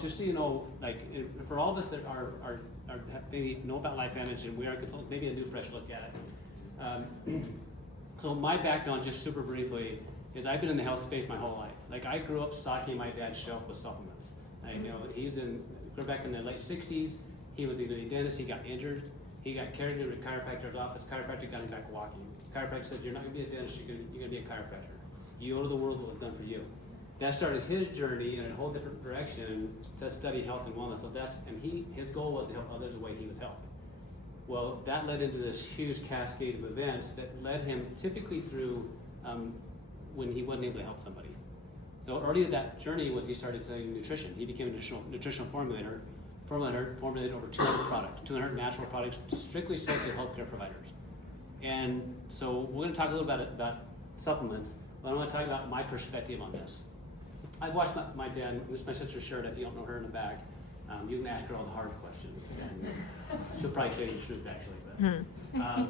Just so you know, like for all of us that are maybe know about LifeVantage and we are consultants, maybe a new fresh look at it. So my background, just super briefly, is I've been in the health space my whole life. Like I grew up stocking my dad's shelf with supplements. He's grew back in the late 60s. He was a dentist. He got injured. He got carried into a chiropractor's office. Chiropractor got him back walking. Chiropractor said, "You're not going to be a dentist. You're going to be a chiropractor. You owe to the world what was done for you." That started his journey in a whole different direction to study health and wellness. So his goal was to help others the way he was helped. Well, that led into this huge cascade of events that led him typically through when he wasn't able to help somebody. So early in that journey was he started studying nutrition. He became a nutritional formulator, formulated over 200 products, 200 natural products strictly sold to healthcare providers. And so we're going to talk a little bit about supplements, but I want to talk about my perspective on this. I've watched my dad, this is my sister Sherda, if you don't know her in the back. You can ask her all the hard questions. And she'll probably tell you the truth actually. But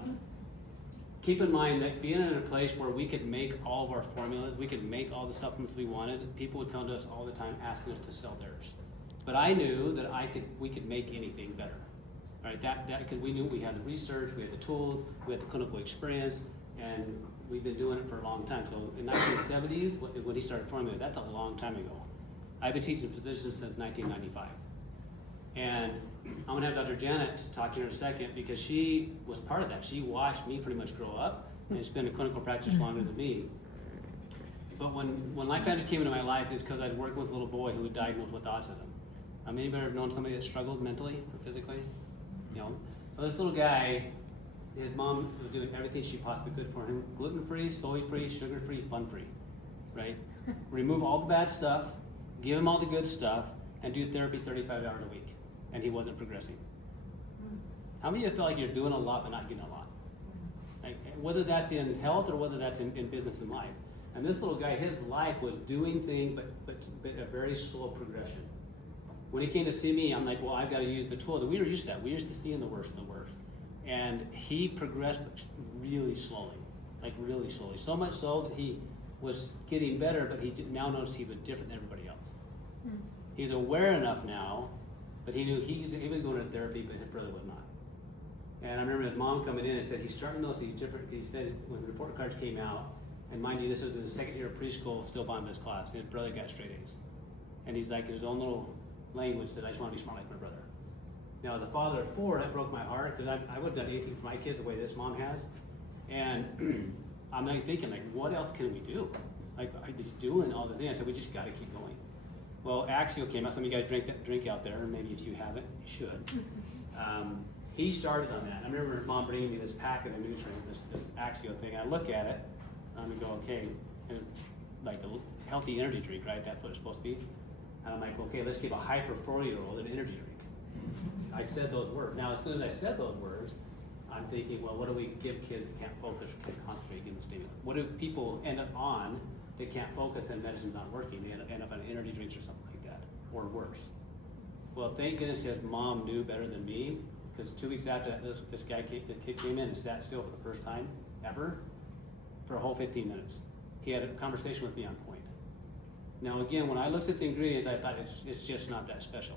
keep in mind that being in a place where we could make all of our formulas, we could make all the supplements we wanted, people would come to us all the time asking us to sell theirs. But I knew that we could make anything better. Right? Because we knew we had the research, we had the tools, we had the clinical experience, and we've been doing it for a long time. So in 1970s, when he started formulating, that's a long time ago. I've been teaching physicians since 1995. And I'm gonna have Dr. Janet talk here in a second because she was part of that. She watched me pretty much grow up and has been in clinical practice longer than me. But when LifeVantage came into my life, is because I was working with a little boy who was diagnosed with autism. Anybody ever known somebody that struggled mentally or physically? Well, this little guy, his mom was doing everything she possibly could for him. Gluten-free, soy-free, sugar-free, fun-free, right? Remove all the bad stuff, give him all the good stuff, and do therapy 35 hours a week. And he wasn't progressing. How many of you feel like you're doing a lot but not getting a lot? Like, whether that's in health or whether that's in business and life. And this little guy, his life was doing things but a very slow progression. When he came to see me, I'm like, well, I've got to use the tool that we were used to that. We used to seeing the worst and the worst. And he progressed really slowly, like really slowly. So much so that he was getting better, but he now noticed he was different than everybody else. He's aware enough now, but he knew he was going to therapy, but his brother was not. And I remember his mom coming in and said he's starting to notice he's different. He said when the report cards came out, and mind you, this was in the second year of preschool, still bottom of his class. His brother got straight A's, and he's like his own little language that I just want to be smart like my brother. Now, as a father of 4, that broke my heart because I would have done anything for my kids the way this mom has. And I'm like thinking, like, what else can we do? Like, he's doing all the things. I said, we just got to keep going. Well, Axio came out. Some of you guys drink out there. Maybe if you haven't, you should. He started on that. I remember mom bringing me this packet of nutrients, this Axio thing. And I look at it, and go, okay, and like a healthy energy drink, right? That's what it's supposed to be. And I'm like, okay, let's give a high for 4-year-old an energy drink. I said those words. Now, as soon as I said those words, I'm thinking, well, what do we give kids that can't focus or can't concentrate, give them stimulant? What do people end up on that can't focus and medicine's not working? They end up on energy drinks or something like that, or worse. Well, thank goodness his mom knew better than me, because 2 weeks after that, this kid came in and sat still for the first time ever for a whole 15 minutes. He had a conversation with me on point. Now again, when I looked at the ingredients, I thought it's just not that special.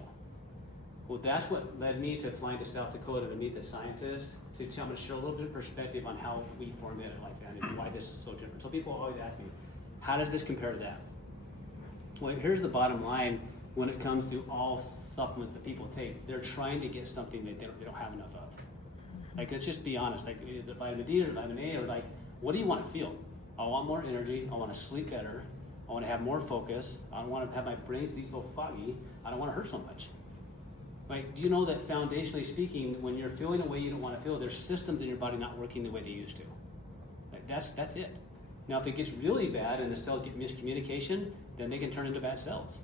Well, that's what led me to flying to South Dakota to meet the scientists, to tell me to share a little bit of perspective on how we formulated LifeVantage and why this is so different. So people always ask me, how does this compare to that? Well, here's the bottom line when it comes to all supplements that people take. They're trying to get something that they don't have enough of. Like, let's just be honest, like, is it vitamin D or vitamin A, or like, what do you want to feel? I want more energy, I want to sleep better, I want to have more focus, I don't want to have my brain see so foggy, I don't want to hurt so much. Like, do you know that foundationally speaking, when you're feeling a way you don't want to feel, there's systems in your body not working the way they used to. Like, that's it. Now, if it gets really bad and the cells get miscommunication, then they can turn into bad cells.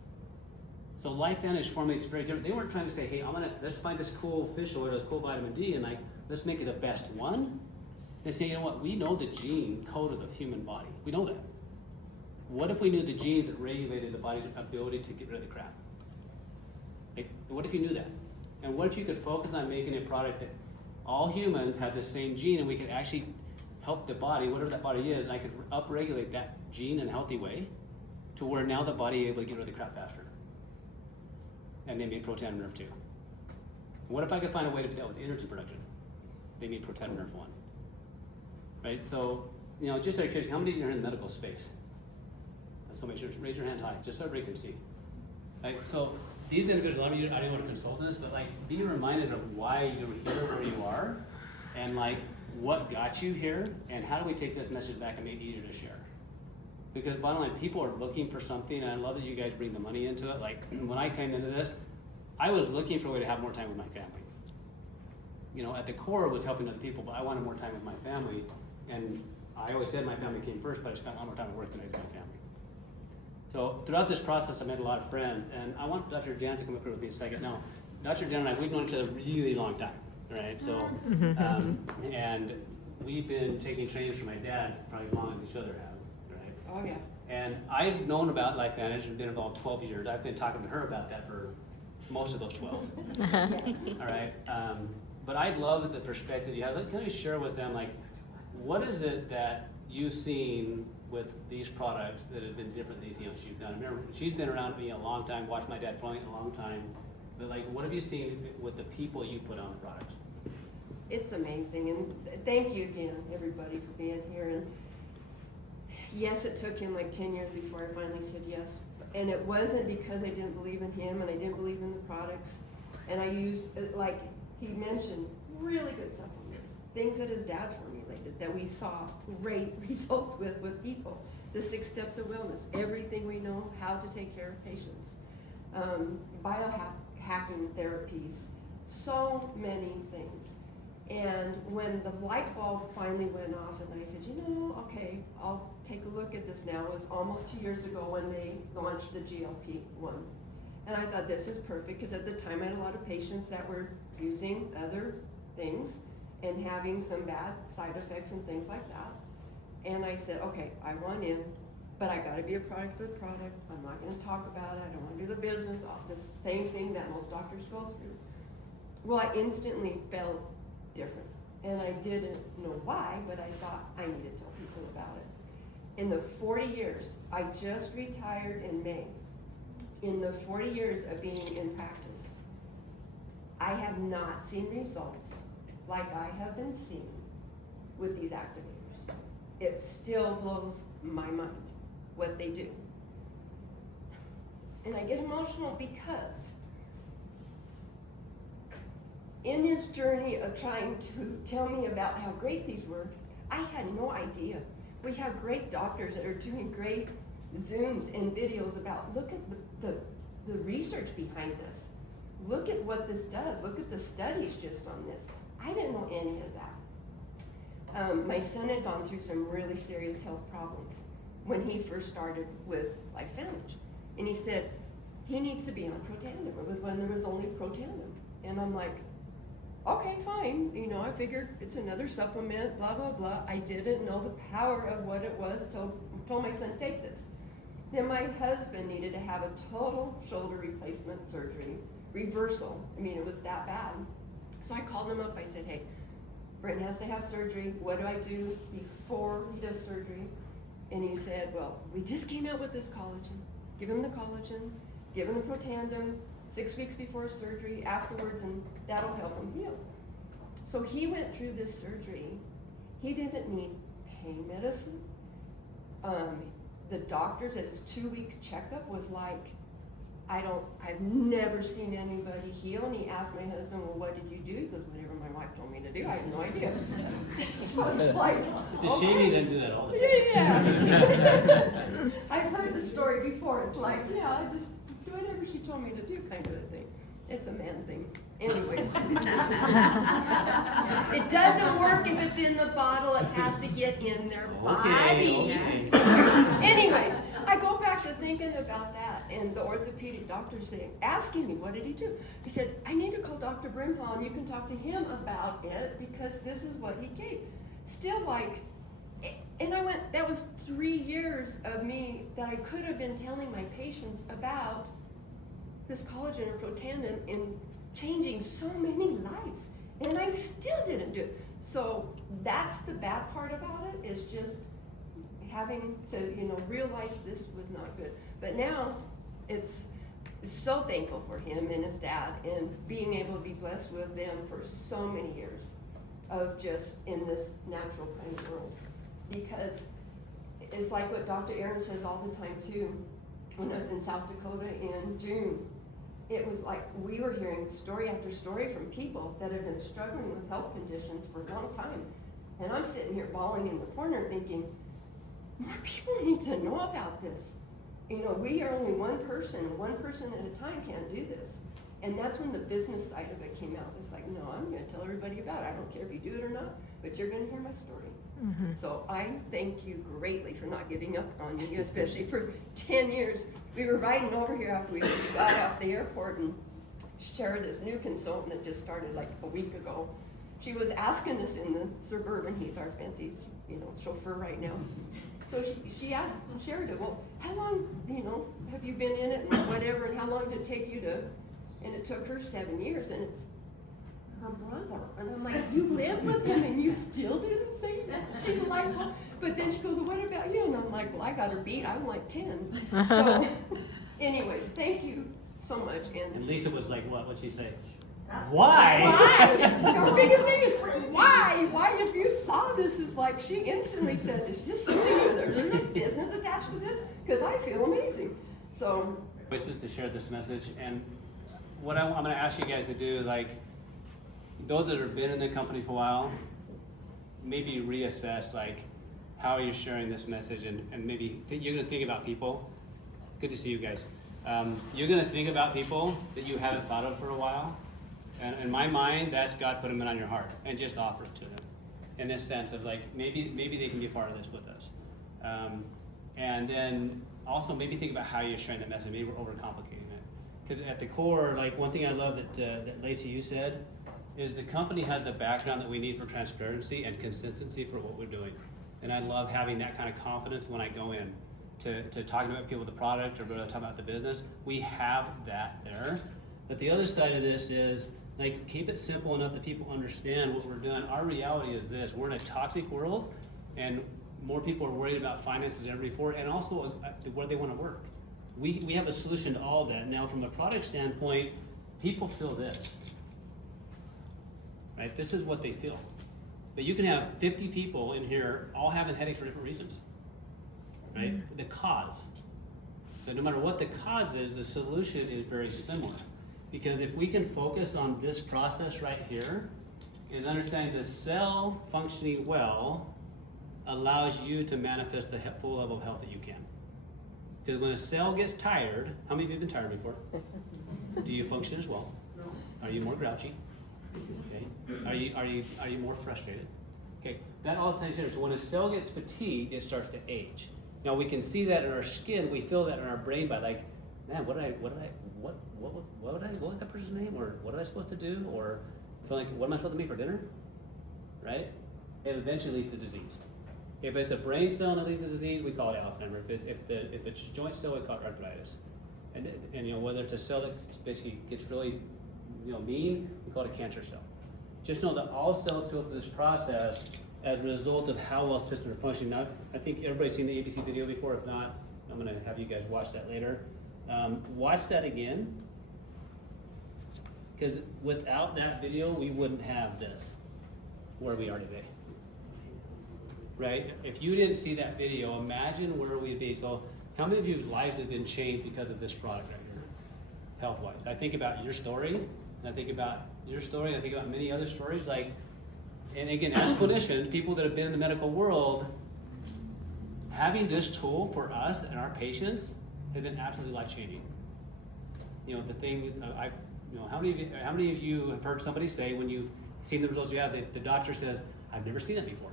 So LifeVantage formulates very different. They weren't trying to say, hey, let's find this cool fish oil, this cool vitamin D, and like, let's make it the best one. They say, you know what, we know the gene code of the human body. We know that. What if we knew the genes that regulated the body's ability to get rid of the crap? Like, what if you knew that? And what if you could focus on making a product that all humans have the same gene, and we could actually help the body, whatever that body is, and I could upregulate that gene in a healthy way to where now the body is able to get rid of the crap faster. and they made Protandim Nerve 2. What if I could find a way to deal with energy production? They made Protandim Nerve 1. Right? So, you know, just out of curiosity, how many of you are in the medical space? So make sure, raise your hand high, just so everybody can see. Right? So these individuals, I don't want to consult this, but like being reminded of why you're here where you are, and like what got you here, and how do we take this message back and make it easier to share? Because bottom line, people are looking for something, and I love that you guys bring the money into it. Like when I came into this, I was looking for a way to have more time with my family. You know, at the core was helping other people, but I wanted more time with my family, and I always said my family came first, but I spent a lot more time at work than I did my family. So throughout this process, I made a lot of friends, and I want Dr. Jan to come up here with me a second. Now, Dr. Jan and I, we've known each other a really long time, right? So, and we've been taking trainings from my dad probably longer than each other have, right? Oh, yeah. And I've known about LifeVantage and been involved 12 years. I've been talking to her about that for most of those 12. All right. But I'd love the perspective you have. Can you share with them, like, what is it that you've seen with these products that have been different than anything else you've done? I remember she's been around me a long time, watched my dad flying a long time. But like, what have you seen with the people you put on the products? It's amazing, and thank you again, everybody, for being here. And yes, it took him like 10 years before I finally said yes. And it wasn't because I didn't believe in him and I didn't believe in the products. And I used, like he mentioned, really good supplements, things that his dad formulated that we saw great results with people. The 6 steps of wellness, everything we know how to take care of patients. Biohacking therapies, so many things. And when the light bulb finally went off and I said, you know, okay, I'll take a look at this now. It was almost 2 years ago when they launched the GLP-1. And I thought this is perfect because at the time I had a lot of patients that were using other things and having some bad side effects and things like that. And I said, okay, I want in, but I gotta be a product of the product. I'm not gonna talk about it. I don't wanna do the business, the same thing that most doctors go through. Well, I instantly felt different. And I didn't know why, but I thought I need to tell people about it. In the 40 years, I just retired in May. In the 40 years of being in practice, I have not seen results like I have been seeing with these activators. It still blows my mind what they do. And I get emotional because in his journey of trying to tell me about how great these were, I had no idea. We have great doctors that are doing great Zooms and videos about, look at the research behind this. Look at what this does. Look at the studies just on this. I didn't know any of that. My son had gone through some really serious health problems when he first started with LifeVantage. And he said, he needs to be on Protandim. It was when there was only Protandim. And I'm like, okay, fine. You know, I figured it's another supplement, blah, blah, blah. I didn't know the power of what it was, so I told my son, take this. Then my husband needed to have a total shoulder replacement surgery, reversal. I mean, it was that bad. So I called him up. I said, hey, Brent has to have surgery. What do I do before he does surgery? And he said, well, we just came out with this collagen. Give him the collagen, give him the Protandim, 6 weeks before surgery, afterwards, and that'll help him heal. So he went through this surgery. He didn't need pain medicine. The doctors at his 2 weeks checkup was like, I've never seen anybody heal. And he asked my husband, well, what did you do? He goes, whatever my wife told me to do. I have no idea. So it's like, It's a shame you didn't do that all the time. Yeah. I've heard the story before. It's like, yeah, I just do whatever she told me to do kind of a thing. It's a man thing. Anyways. It doesn't work if it's in the bottle. It has to get in their body. Okay. Anyways, I go back to thinking about that, and the orthopedic doctor asking me, what did he do? He said, I need to call Dr. Brimhall, and you can talk to him about it because this is what he gave. Still like, and I went, that was 3 years of me that I could have been telling my patients about this collagen or Protandim in changing so many lives, and I still didn't do it. So that's the bad part about it, is just having to, realize this was not good. But now so thankful for him and his dad and being able to be blessed with them for so many years of just in this natural kind of world. Because it's like what Dr. Aaron says all the time too. When I was in South Dakota in June, it was like we were hearing story after story from people that have been struggling with health conditions for a long time. And I'm sitting here bawling in the corner thinking, more people need to know about this. You know, we are only one person at a time can't do this. And that's when the business side of it came out. It's like, no, I'm gonna tell everybody about it. I don't care if you do it or not, but you're gonna hear my story. Mm-hmm. So I thank you greatly for not giving up on me, especially for 10 years. We were riding over here after we got off the airport, and Shara, this new consultant that just started like a week ago, she was asking us in the Suburban, he's our fancy, chauffeur right now. So she asked Sheridan, well, how long, have you been in it and whatever, and how long did it take you to, and it took her 7 years, and it's her brother. And I'm like, you lived with him and you still didn't say that? She's like, well, but then she goes, well, what about you? And I'm like, well, I got her beat, I'm like 10. So anyways, thank you so much. And Lisa was like, what? What'd she say? Why? Why? Her biggest thing is why? Why? If you saw this, is like she instantly said, "Is this something? There's a business attached to this?" Because I feel amazing. So. Voices to share this message, and what I'm going to ask you guys to do, like those that have been in the company for a while, maybe reassess like how you're sharing this message, and maybe you're going to think about people. Good to see you guys. You're going to think about people that you haven't thought of for a while. And in my mind, that's God put them on your heart and just offer it to them, in this sense of like maybe they can be a part of this with us, and then also maybe think about how you're sharing the message. Maybe we're overcomplicating it, because at the core, like one thing I love that Lacey you said is the company has the background that we need for transparency and consistency for what we're doing, and I love having that kind of confidence when I go in to talking about people with the product or really talking about the business. We have that there, but the other side of this is. Like, keep it simple enough that people understand what we're doing. Our reality is this: we're in a toxic world, and more people are worried about finances than ever before, and also where they want to work. We have a solution to all that. Now, from a product standpoint, people feel this, right? This is what they feel. But you can have 50 people in here all having headaches for different reasons, right? The cause. So no matter what the cause is, the solution is very similar. Because if we can focus on this process right here, is understanding the cell functioning well allows you to manifest the full level of health that you can. Because when a cell gets tired, how many of you have been tired before? Do you function as well? No. Are you more grouchy? Okay. Are you more frustrated? Okay. That all tells you. So when a cell gets fatigued, it starts to age. Now we can see that in our skin. We feel that in our brain by like, man, what was that person's name, or what am I supposed to do, or feel like, what am I supposed to make for dinner, right? It eventually leads to disease. If it's a brain cell that leads to disease, we call it Alzheimer's. If it's a joint cell, we call it arthritis. And whether it's a cell that basically gets really mean, we call it a cancer cell. Just know that all cells go through this process as a result of how well systems are functioning. Now, I think everybody's seen the ABC video before. If not, I'm going to have you guys watch that later. Watch that again, because without that video, we wouldn't have this where we are today, right? If you didn't see that video, imagine where we'd be. So how many of you's lives have been changed because of this product right here, health-wise? I think about your story, and I think about your story, and I think about many other stories. Like, and again, as clinicians, people that have been in the medical world, having this tool for us and our patients has been absolutely life-changing. The thing how many of you have heard somebody say when you've seen the results you have, the doctor says, "I've never seen that before."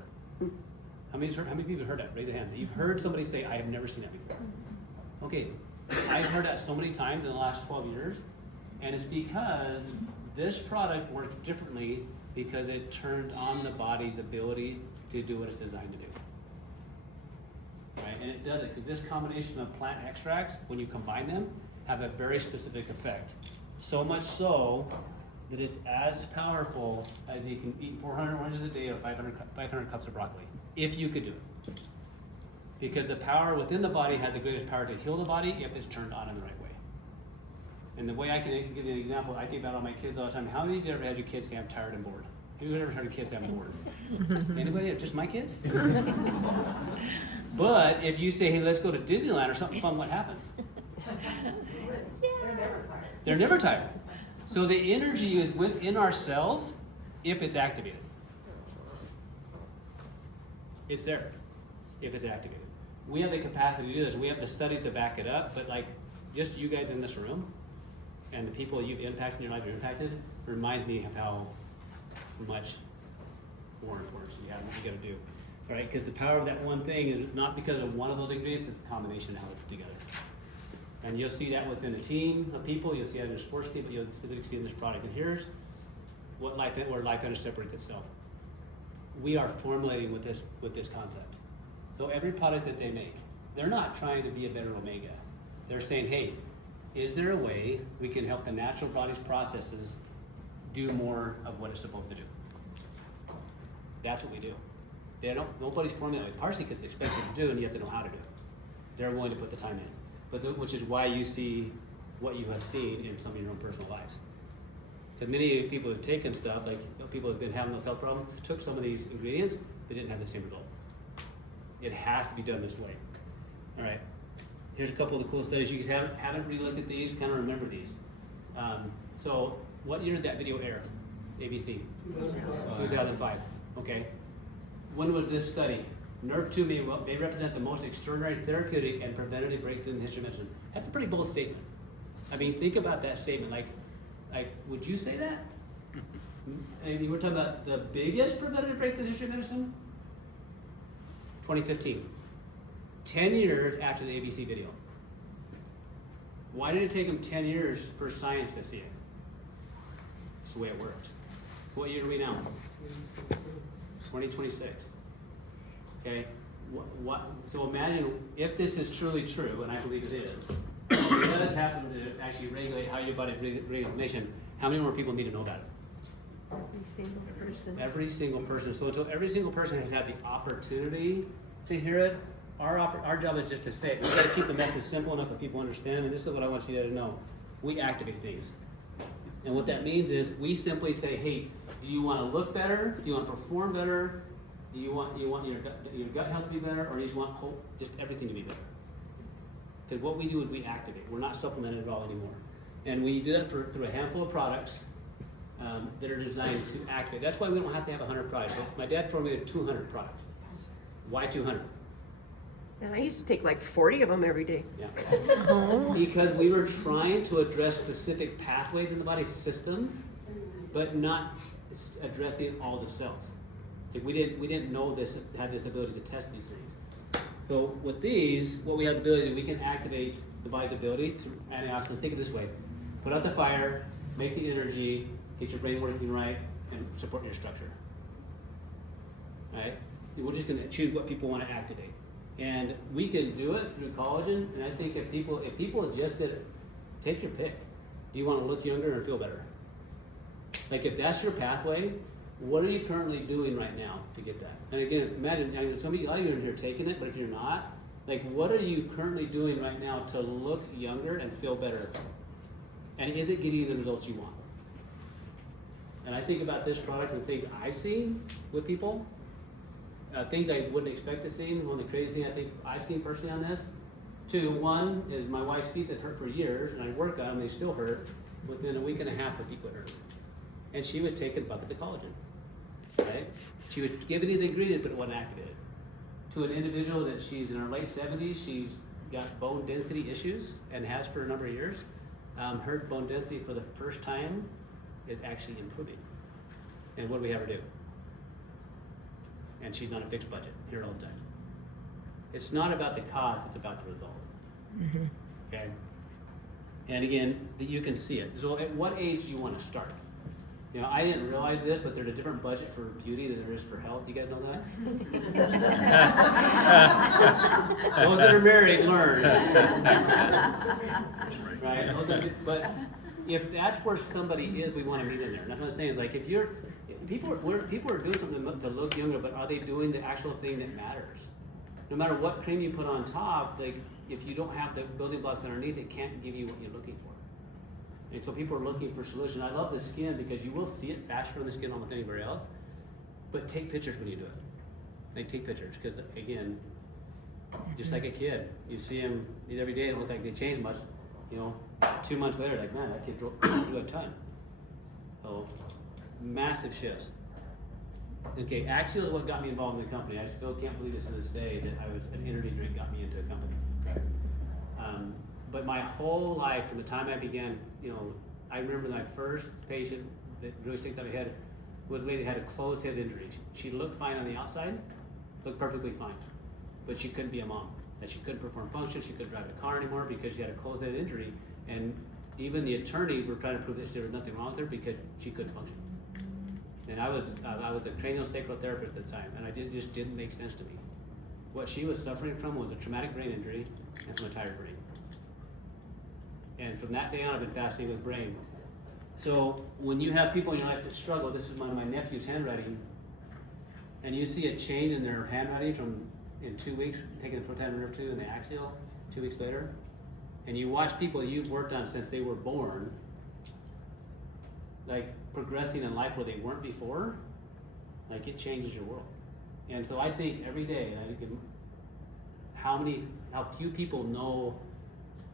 How many people have heard that? Raise a hand. You've heard somebody say, "I have never seen that before." Okay, I've heard that so many times in the last 12 years, and it's because this product works differently because it turned on the body's ability to do what it's designed to do. Right? And it does it because this combination of plant extracts, when you combine them, have a very specific effect. So much so that it's as powerful as you can eat 400 oranges a day or 500 cups of broccoli, if you could do it. Because the power within the body has the greatest power to heal the body if it's turned on in the right way. And the way I can give you an example, I think about all my kids all the time. How many of you ever had your kids say, I'm tired and bored? Have you ever heard a kid say, I'm bored? Anybody? Just my kids? But if you say, hey, let's go to Disneyland or something fun, what happens? They're never tired. So the energy is within our cells if it's activated. It's there if it's activated. We have the capacity to do this. We have the studies to back it up, but like just you guys in this room and the people you've impacted in your life are impacted remind me of how much more importance you have and what you got to do. All right, because the power of that one thing is not because of one of those ingredients, it's a combination of how it's put together. And you'll see that within a team of people, you'll see that in a sports team, but you'll physically see in this product. And here's what where Life Energy separates itself. We are formulating with this concept. So every product that they make, they're not trying to be a better omega. They're saying, hey, is there a way we can help the natural body's processes do more of what it's supposed to do? That's what we do. Nobody's formulating, partially because it's expected to do and you have to know how to do it. They're willing to put the time in. Which is why you see what you have seen in some of your own personal lives. Because many people have taken stuff, like people have been having those health problems, took some of these ingredients, but didn't have the same result. It has to be done this way. All right, here's a couple of the cool studies. You guys haven't re-looked at these, kind of remember these. So what year did that video air? ABC? 2005, okay. When was this study? Nerve2Me may represent the most extraordinary therapeutic and preventative breakthrough in the history of medicine. That's a pretty bold statement. I mean, think about that statement. Like, would you say that? I mean, we're talking about the biggest preventative breakthrough in the history of medicine? 2015. 10 years after the ABC video. Why did it take them 10 years for science to see it? It's the way it works. What year are we now? 2026. Okay, so imagine if this is truly true, and I believe it is, it does happen to actually regulate how your body regulates inflammation. How many more people need to know about it? Every single person. Every single person. So until every single person has had the opportunity to hear it, our job is just to say it. We got to keep the message simple enough that people understand, and this is what I want you to know. We activate things. And what that means is we simply say, hey, do you want to look better? Do you want to perform better? Do you want your gut health to be better, or do you just want just everything to be better? Because what we do is we activate. We're not supplemented at all anymore. And we do that through a handful of products that are designed to activate. That's why we don't have to have 100 products. So my dad formulated 200 products. Why 200? And I used to take like 40 of them every day. Yeah. Because we were trying to address specific pathways in the body's systems, but not addressing all the cells. Like we didn't know this had this ability to test these things. So with these, what we have the ability to, we can activate the body's ability to antioxidants. Think of it this way: put out the fire, make the energy, get your brain working right, and support your structure. All right? We're just going to choose what people want to activate, and we can do it through collagen. And I think if people just did it, take your pick. Do you want to look younger or feel better? Like if that's your pathway, what are you currently doing right now to get that? And again, imagine, a lot of you are here taking it, but if you're not, like what are you currently doing right now to look younger and feel better? And is it getting you the results you want? And I think about this product and things I've seen with people, things I wouldn't expect to see. One of the crazy things I think I've seen personally on this. 2, 1 is my wife's feet that hurt for years, and I work on them, they still hurt. Within a week and a half, her feet would hurt. And she was taking buckets of collagen. Right? She would give any of the ingredient, but it wasn't activated. To an individual that she's in her late 70s, she's got bone density issues and has for a number of years. Her bone density for the first time is actually improving. And what do we have her do? And she's on a fixed budget here all the time. It's not about the cost, it's about the result. Mm-hmm. Okay? And again, you can see it. So at what age do you want to start? You know, I didn't realize this, but there's a different budget for beauty than there is for health. You guys know that? Those that are married learn. Right? But if that's where somebody is, we want to meet in there. And that's what I'm saying. Like if people are doing something to look younger, but are they doing the actual thing that matters? No matter what cream you put on top, like if you don't have the building blocks underneath, it can't give you what you're looking for. And so people are looking for solutions. I love the skin because you will see it faster on the skin almost anywhere else, but take pictures when you do it. Like take pictures, because again, just like a kid, you see them every day, it looks like they change much, 2 months later, like, man, that kid grew a ton. So, massive shifts. Okay, Axial is what got me involved in the company. I still can't believe this to this day that an energy drink got me into a company. But my whole life, from the time I began, I remember my first patient that really sticks out in my head was a lady that had a closed head injury. She looked fine on the outside, looked perfectly fine, but she couldn't be a mom. That she couldn't perform functions, she couldn't drive a car anymore because she had a closed head injury, and even the attorneys were trying to prove that there was nothing wrong with her because she couldn't function. And I was a craniosacral therapist at the time, and it just didn't make sense to me. What she was suffering from was a traumatic brain injury and from a tired brain. And from that day on, I've been fascinated with brain. So when you have people in your life that struggle, this is one of my nephew's handwriting, and you see a change in their handwriting from in 2 weeks, taking the Proton Nerve 2 and the Axial 2 weeks later, and you watch people you've worked on since they were born, like progressing in life where they weren't before, like it changes your world. And so I think every day, how few people know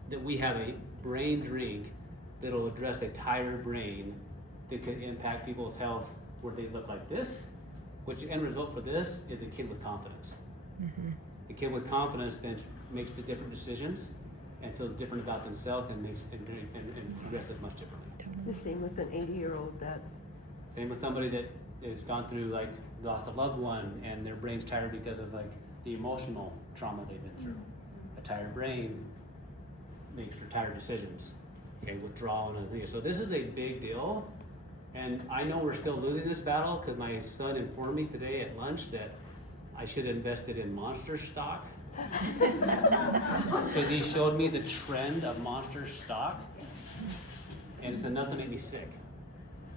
that we have a brain drink that'll address a tired brain that could impact people's health where they look like this, which the end result for this is a kid with confidence. Mm-hmm. The kid with confidence then makes the different decisions and feels different about themselves and progresses much differently. The same with an 80-year-old that. Same with somebody that has gone through like loss of loved one and their brain's tired because of like the emotional trauma they've been through. A tired brain makes for tired decisions. Okay, withdrawal and other things. So this is a big deal, and I know we're still losing this battle because my son informed me today at lunch that I should have invested in Monster stock because he showed me the trend of Monster stock, and it's enough to make me sick.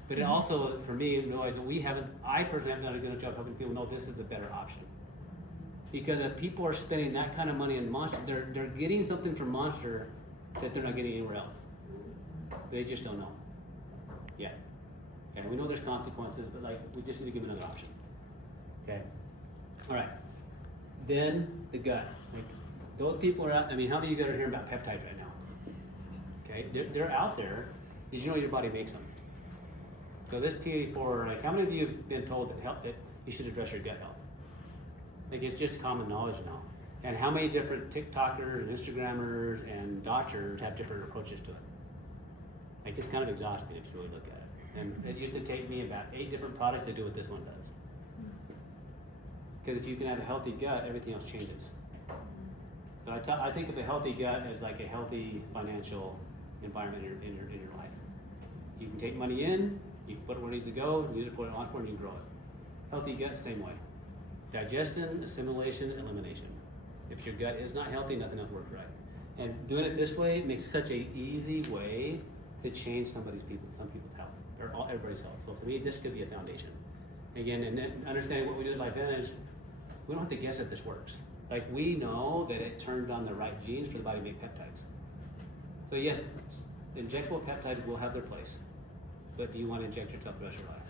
But it also, for me, realize that I personally haven't done a good job helping people know this is a better option. Because if people are spending that kind of money in Monster, they're getting something from Monster that they're not getting anywhere else. They just don't know yet. Okay, we know there's consequences, but like we just need to give them another option. Okay. All right. Then the gut. Like, those people are out. I mean, how many of you guys are hearing about peptides right now? Okay, they're out there. Did you know your body makes them? So this PA4, like, how many of you have been told that you should address your gut health? Like, it's just common knowledge now. And how many different TikTokers and Instagrammers and doctors have different approaches to it? Like, it's kind of exhausting if you really look at it. And it used to take me about 8 different products to do what this one does. Because if you can have a healthy gut, everything else changes. So I think of a healthy gut as like a healthy financial environment in your life. You can take money in, you can put it where it needs to go, use it for what it wants for, and you can grow it. Healthy gut, same way. Digestion, assimilation, elimination. If your gut is not healthy, nothing else works right. And doing it this way makes such an easy way to change some people's health, or everybody's health. So for me, this could be a foundation. Again, and then understanding what we do at LifeVantage, we don't have to guess if this works. Like, we know that it turned on the right genes for the body to make peptides. So yes, injectable peptides will have their place, but do you want to inject yourself the rest of your life?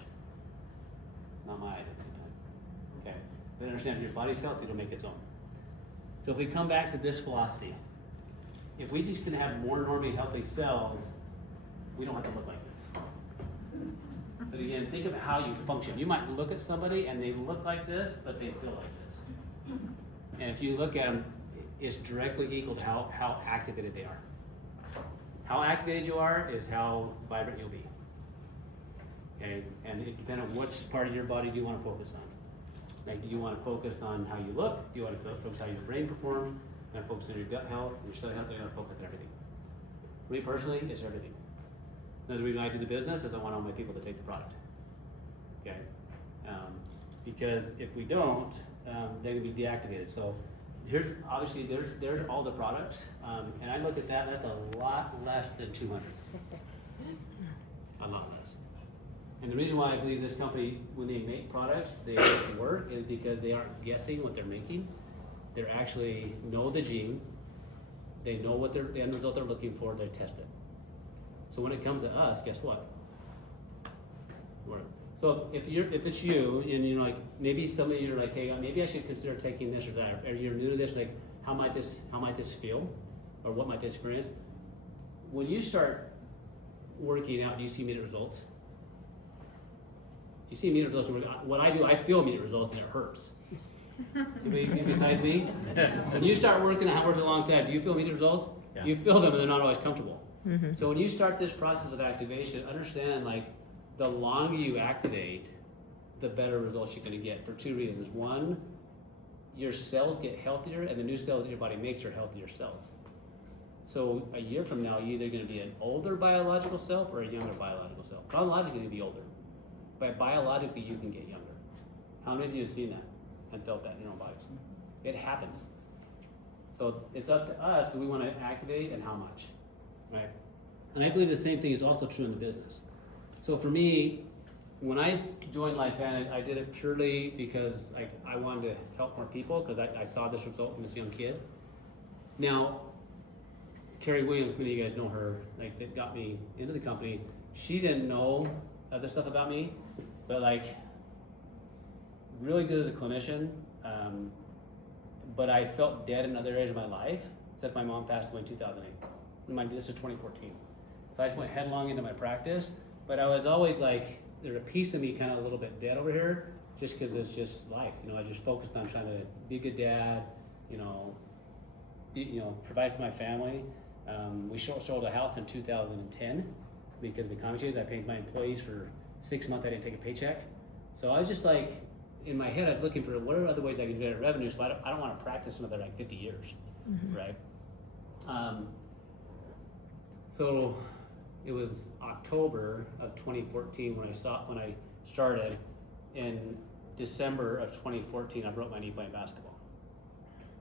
Not my idea. Okay, but understand if your body's healthy, it'll make its own. So if we come back to this philosophy, if we just can have more normally healthy cells, we don't have to look like this. But again, think of how you function. You might look at somebody and they look like this, but they feel like this. And if you look at them, it's directly equal to how activated they are. How activated you are is how vibrant you'll be. Okay, and it depends on what part of your body do you want to focus on. Like, do you want to focus on how you look? Do you want to focus on how your brain performs? You want to focus on your gut health, your cell health? You want to focus on everything. For me personally, it's everything. Another reason I do the business is I want all my people to take the product. Okay, because if we don't, they're gonna be deactivated. So here's obviously there's all the products, and I look at that. That's a lot less than 200. A lot less. And the reason why I believe this company, when they make products, they work, is because they aren't guessing what they're making. They actually know the gene. They know what the end result they're looking for. They test it. So when it comes to us, guess what? So if it's you and you're like, maybe some of you are like, hey, maybe I should consider taking this or that, or you're new to this, like, how might this feel, or what might this experience? When you start working out, do you see immediate results? You see immediate results. What I do, I feel immediate results, and it hurts. Anybody besides me? When you start working out, worked a long time, do you feel immediate results? Yeah. You feel them, and they're not always comfortable. So when you start this process of activation, understand, like, the longer you activate, the better results you're going to get for two reasons. One, your cells get healthier, and the new cells that your body makes are healthier cells. So a year from now, you're either going to be an older biological self or a younger biological self. Chronologically, you'll be older, but biologically, you can get younger. How many of you have seen that and felt that in your own bodies? It happens. So it's up to us, do we want to activate and how much, right? And I believe the same thing is also true in the business. So for me, when I joined LifeVantage, I did it purely because I wanted to help more people, because I saw this result from this young kid. Now, Carrie Williams, many of you guys know her, like, that got me into the company. She didn't know other stuff about me, but like, really good as a clinician, but I felt dead in other areas of my life, since my mom passed away in 2008. This is 2014. So I just went headlong into my practice, but I was always like, there's a piece of me kind of a little bit dead over here, just because it's just life. I just focused on trying to be a good dad, provide for my family. We sold a house in 2010 because of the economy change. I paid my employees for 6 months. I didn't take a paycheck. So I was just like, in my head, I was looking for what are other ways I can generate revenue. So I don't want to practice another like 50 years, right? So it was October of 2014 when I started. In December of 2014, I broke my knee playing basketball.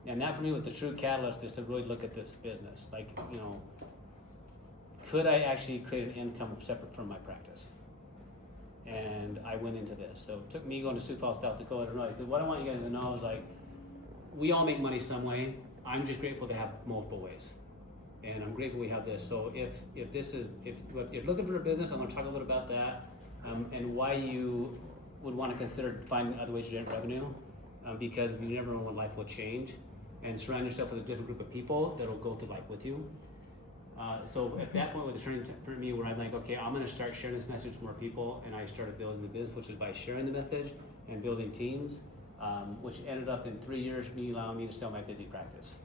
And that for me was the true catalyst, is to really look at this business. Like, could I actually create an income separate from my practice? And I went into this. So it took me going to Sioux Falls, South Dakota to know, because what I want you guys to know is, like, we all make money some way. I'm just grateful to have multiple ways. And I'm grateful we have this. So if you're looking for a business, I'm gonna talk a little bit about that, and why you would want to consider finding other ways to generate revenue, because you never know when life will change, and surround yourself with a different group of people that'll go through life with you. So at that point, with the turning for me, where I'm like, okay, I'm gonna start sharing this message to more people, and I started building the business, which is by sharing the message and building teams, which ended up in 3 years me allowing me to sell my busy practice,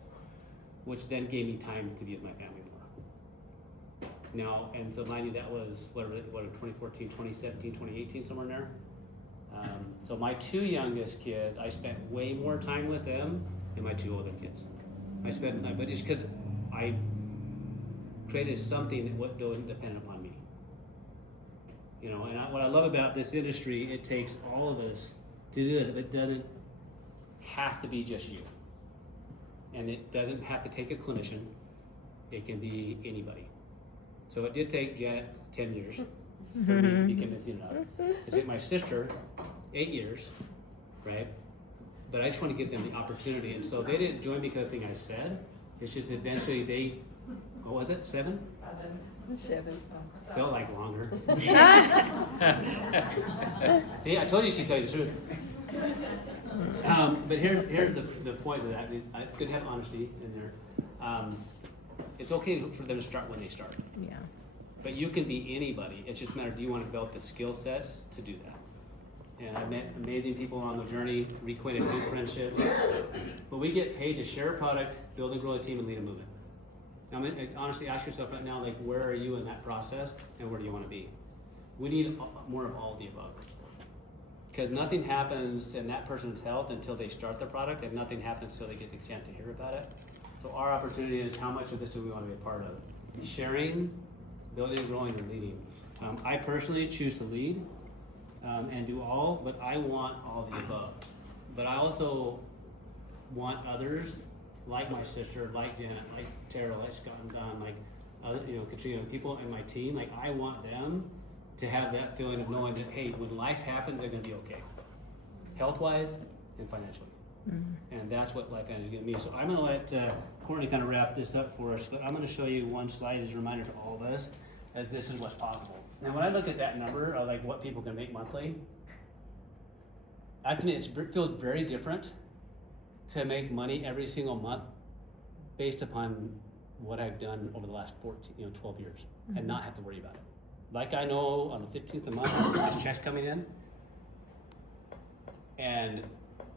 which then gave me time to be with my family more. Now, and so mind you, that was what 2014, 2017, 2018, somewhere in there. So my two youngest kids, I spent way more time with them than my two older kids. But just because I created something that wasn't dependent upon me. And what I love about this industry, it takes all of us to do this. It doesn't have to be just you. And it doesn't have to take a clinician. It can be anybody. So it did take Janet 10 years for me to be convinced enough. It took my sister 8 years, right? But I just want to give them the opportunity. And so they didn't join because of the thing I said. It's just eventually they, what was it, 7? 7. Felt like longer. See, I told you she'd tell you the truth. But here's the point of that. It's good to have honesty in there. It's okay for them to start when they start. Yeah. But you can be anybody. It's just a matter of, do you want to develop the skill sets to do that? And I've met amazing people on the journey, recreated new friendships. But we get paid to share a product, build and grow a team, and lead a movement. Now, honestly, ask yourself right now, like, where are you in that process, and where do you want to be? We need more of all of the above. Because nothing happens in that person's health until they start the product, and nothing happens until they get the chance to hear about it. So our opportunity is, how much of this do we want to be a part of? Sharing, building, growing, and leading. I personally choose to lead and do all, but I want all of the above. But I also want others, like my sister, like Janet, like Tara, like Scott and Don, like other, Katrina, people in my team. Like, I want them to have that feeling of knowing that, hey, when life happens, they're gonna be okay, health-wise and financially. And that's what LifeVantage is giving me. So I'm gonna let Courtney kind of wrap this up for us, but I'm gonna show you one slide as a reminder to all of us. that this is what's possible. And when I look at that number of like what people can make monthly, I think it feels very different to make money every single month based upon what I've done over the last 12 years and not have to worry about it. Like I know on the 15th of the month, this check's coming in, and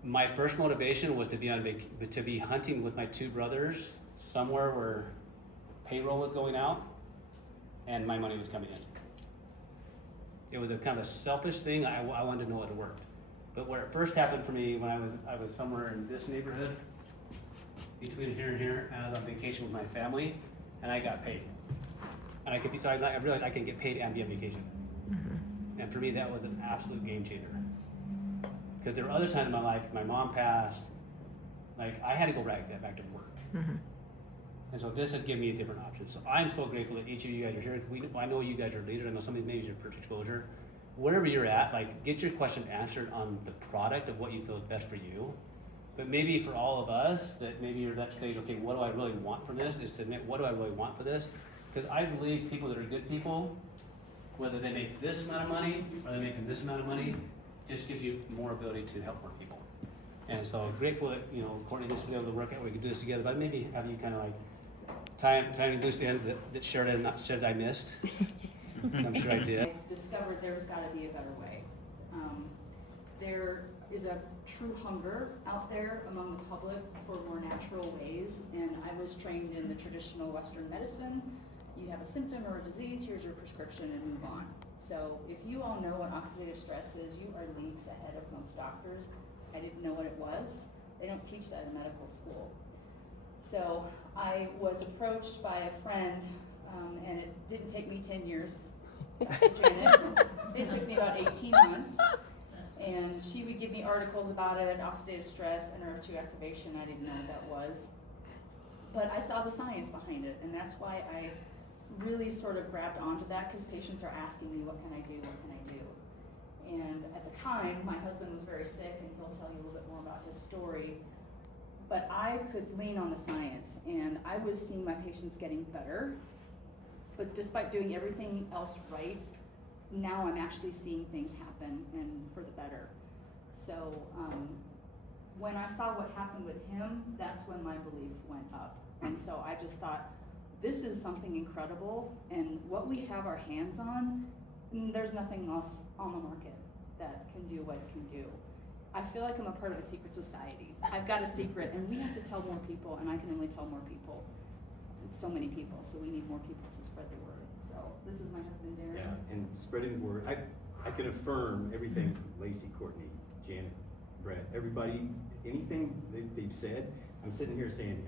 my first motivation was to be hunting with my two brothers somewhere where payroll was going out and my money was coming in. It was a kind of a selfish thing. I wanted to know it worked. But where it first happened for me, when I was somewhere in this neighborhood, between here and here, and I was on vacation with my family, and I got paid. And I realized I can get paid and be on vacation. And for me, that was an absolute game changer. Because there were other times in my life, my mom passed, like I had to go back to work. And so this has given me a different option. So I'm so grateful that each of you guys are here. I know you guys are leaders. I know some of you maybe your first exposure. Wherever you're at, like get your question answered on the product of what you feel is best for you. But maybe for all of us, that maybe you're at that stage, okay, what do I really want from this? Is to admit, what do I really want for this? Because I believe people that are good people, whether they make this amount of money or they're making this amount of money, just gives you more ability to help more people. And so grateful that, Courtney just was able to work out, we could do this together, but maybe have you kind of like tying loose ends that Sheridan and not said I missed. I'm sure I did. I discovered there's gotta be a better way. There is a true hunger out there among the public for more natural ways, and I was trained in the traditional Western medicine. You have a symptom or a disease, here's your prescription and move on. So if you all know what oxidative stress is, you are leagues ahead of most doctors. I didn't know what it was. They don't teach that in medical school. So I was approached by a friend, and it didn't take me 10 years, Janet. It took me about 18 months. And she would give me articles about it, oxidative stress, NRF2 activation. I didn't know what that was. But I saw the science behind it, and that's why I really sort of grabbed onto that, because patients are asking me, what can I do, what can I do? And at the time, my husband was very sick, and he'll tell you a little bit more about his story. But I could lean on the science, and I was seeing my patients getting better. But despite doing everything else right, now I'm actually seeing things happen and for the better. So when I saw what happened with him, that's when my belief went up. And so I just thought, this is something incredible, and what we have our hands on, there's nothing else on the market that can do what it can do. I feel like I'm a part of a secret society. I've got a secret, and we have to tell more people, and I can only tell more people. It's so many people, so we need more people to spread the word. So this is my husband, Darren. Yeah, and spreading the word. I can affirm everything from Lacey, Courtney, Janet, Brett, everybody, anything they've said, I'm sitting here saying,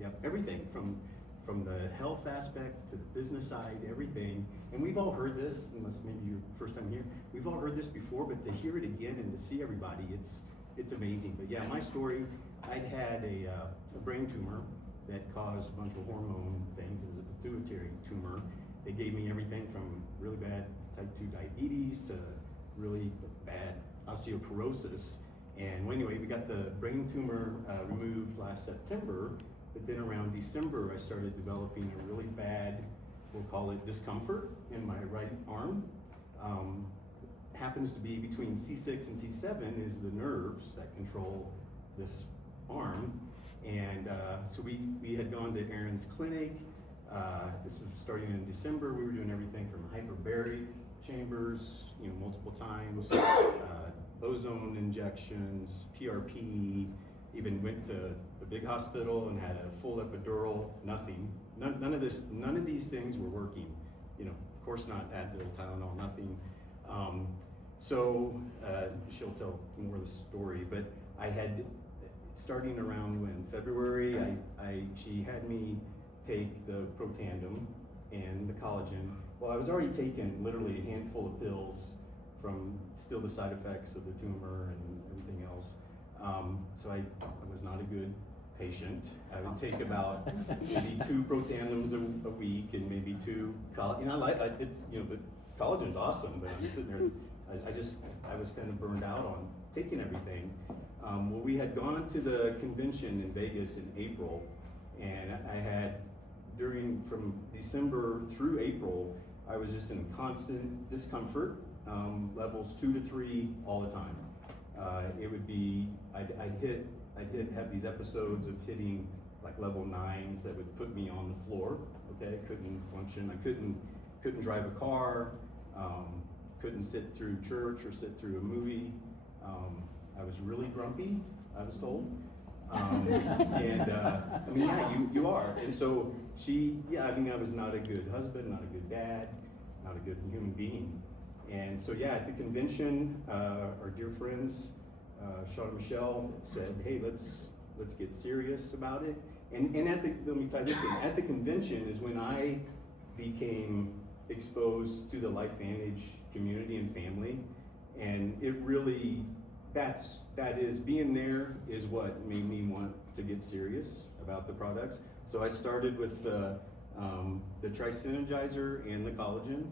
yep, everything from the health aspect to the business side, everything. And we've all heard this, unless maybe you're first time here, we've all heard this before, but to hear it again and to see everybody, it's amazing. But yeah, my story, I'd had a brain tumor that caused a bunch of hormone things. It was a pituitary tumor. They gave me everything from really bad type 2 diabetes to really bad osteoporosis. And anyway, we got the brain tumor removed last September, but then around December, I started developing a really bad, we'll call it discomfort in my right arm. Happens to be between C6 and C7 is the nerves that control this arm. And so we had gone to Aaron's clinic. This was starting in December. We were doing everything from hyperbaric chambers, multiple times, ozone injections, PRP, even went to the big hospital and had a full epidural, nothing. None of these things were working. Of course not Advil, Tylenol, nothing. So she'll tell more of the story, but I had, starting around when February, she had me take the Protandim and the collagen. Well, I was already taking literally a handful of pills from still the side effects of the tumor and everything else. So I was not a good patient. I would take about maybe 2 Protandims a week and maybe 2 collagen. The collagen's awesome, but I'm sitting there, I was kind of burned out on taking everything. We had gone to the convention in Vegas in April, and I had from December through April, I was just in constant discomfort, levels 2 to 3 all the time. It would be, I'd have these episodes of hitting like level 9s that would put me on the floor, okay? Couldn't function, I couldn't drive a car, couldn't sit through church or sit through a movie. I was really grumpy, I was told. I mean, yeah, you are. And so I was not a good husband, not a good dad, not a good human being. And so, yeah, at the convention, our dear friends, Sean and Michelle said, hey, let's get serious about it. And let me tie this in, at the convention is when I became exposed to the LifeVantage community and family. And it really, being there is what made me want to get serious about the products. So I started with the Tri-Synergizer and the collagen,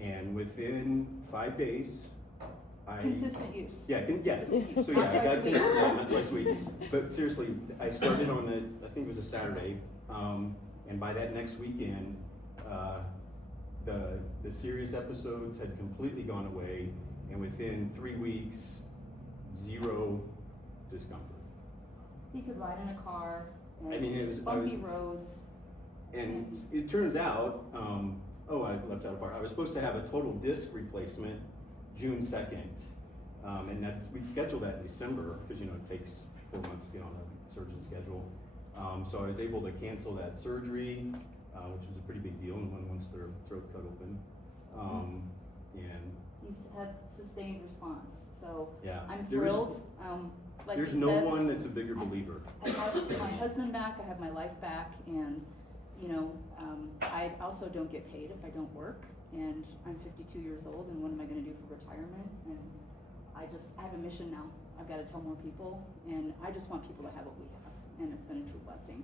and within 5 days, Consistent use. Yeah, Consistent use. so yeah, I got Not twice a week. not twice a week. But seriously, I started on I think it was a Saturday, and by that next weekend, the serious episodes had completely gone away, and within 3 weeks, 0 discomfort. You could ride in a car, and I mean, it was bumpy roads. and it turns out, I left out a part. I was supposed to have a total disc replacement June 2nd, and we'd scheduled that in December because it takes 4 months to get on a surgeon schedule. So I was able to cancel that surgery, which was a pretty big deal. No one wants their throat cut open, and He's had sustained response, so yeah, I'm there is- thrilled. Like there's you no said, one that's a bigger believer. I have my husband back, I have my life back, and, I also don't get paid if I don't work, and I'm 52 years old, and what am I gonna do for retirement? And I have a mission now, I've gotta tell more people, and I just want people to have what we have, and it's been a true blessing.